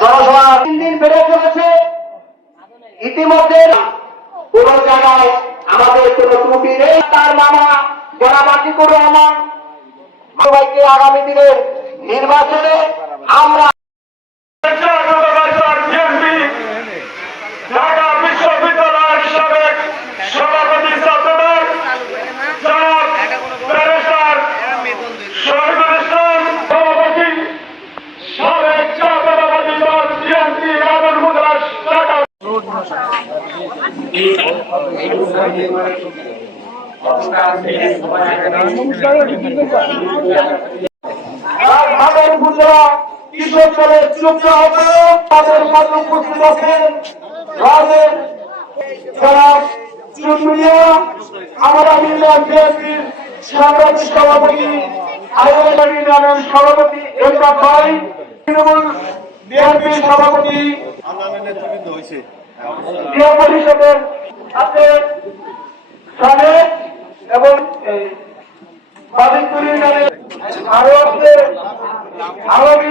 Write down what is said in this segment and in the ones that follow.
জনসভা তিন দিন বেড়ে চলেছে। ইতিমধ্যে কোন জায়গায় আমাদের কোন ত্রুটি নেই। তার মামা বাকি করে আমার সবাইকে আগামী দিনের নির্বাচনে আমরা ঢাকা বিশ্ববিদ্যালয়ের সাবেক সভাপতি ছাত্রদল জনাব ব্যারিস্টার শহীদুল ইসলাম সভাপতি সাবেক জাতীয়তাবাদী দল বিএনপি আদর মুদ্রাস ঢাকা কিশোর তাদের মাঝে উপস্থিত আছেন রাজের জনাব চুচুড়িয়া আমরা ইউনিয়ন বিএনপির সাংগঠনিক সভাপতি আইওয়ান ইউনিয়নের সভাপতি এমকা ভাই তৃণমূল বিএনপির সভাপতি ক্রিয়া পরিষদের আছে সাবেক এবং এই বাদিকপুর ইউনিয়নের আরও আছে আরবি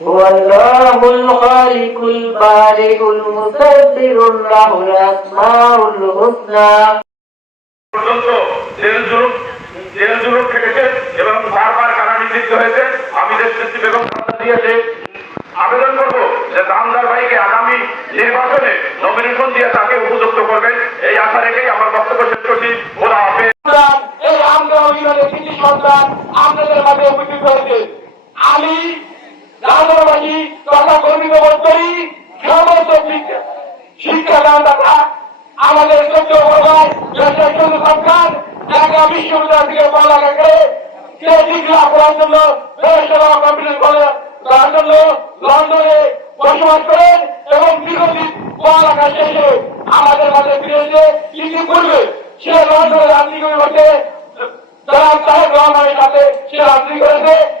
هو الله الخالق البارئ المصدر له الأسماء الحسنى পর্যন্ত জেল জুলুম জেল জুলুম খেটেছে এবং বারবার কারানিযুক্ত হয়েছে আমি দেশ নেত্রী বেগম খালেদা দিয়েছে আবেদন করব যে দামদার ভাইকে আগামী নির্বাচনে নমিনেশন দিয়ে তাকে উপযুক্ত করবেন এই আশা রেখেই আমার বক্তব্য শেষ করছি ওরা হাফেজ সন্তান, এই আমগাঁও ইউনিয়নের কৃষি সন্তান আপনাদের মাঝে উপস্থিত হয়েছে আমি রাজনবাসী তথা গর্বিত বোধ করি সমস্ত শিক্ষা- শিক্ষাদানদাতা আমাদের চোদ্দ প্রধান চন্দ্র সরকার ঢাকা বিশ্ববিদ্যালয় থেকে পড়ালেখা করে সে ডিগ্রি করার জন্য ব্যবসা কম্পিউটার করার জন্য লন্ডনে বসবাস করেন এবং রাত্রি করেছে।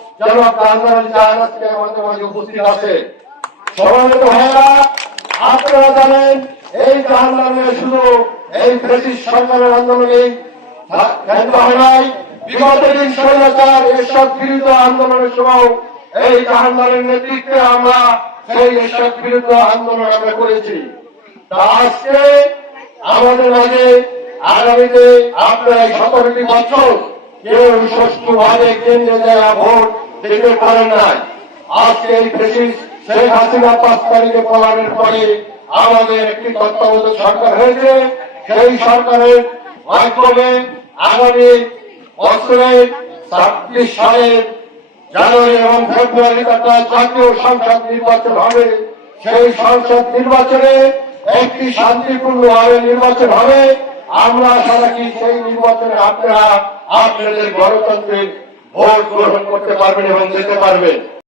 কান্দার আজকে আমাদের মাঝে উপস্থিত আছে সম্মানিত ভাইয়েরা, আপনারা জানেন, এই আন্দোলনে শুধু এই ব্রিটিশ সরকারের আন্দোলনে কেন্দ্র হয় আন্দোলন আমরা করেছি। তা আমাদের মাঝে আগামীতে আপনারা এই সতেরোটি বছর কেউ সুষ্ঠুভাবে কেন্দ্রে দেওয়া ভোট দিতে পারেন নাই। আজকে এই ব্রিটিশ শেখ হাসিনা পাঁচ তারিখে পলানের পরে আমাদের একটি তত্ত্বাবধায়ক সরকার হয়েছে। সেই সরকারের মাধ্যমে আগামী বছরের ছাব্বিশ সালের জানুয়ারি এবং ফেব্রুয়ারি একটা জাতীয় সংসদ নির্বাচন হবে। সেই সংসদ নির্বাচনে একটি শান্তিপূর্ণ ভাবে নির্বাচন হবে। আমরা আশা রাখি সেই নির্বাচনে আপনারা আপনাদের গণতন্ত্রের ভোট গ্রহণ করতে পারবেন এবং যেতে পারবেন।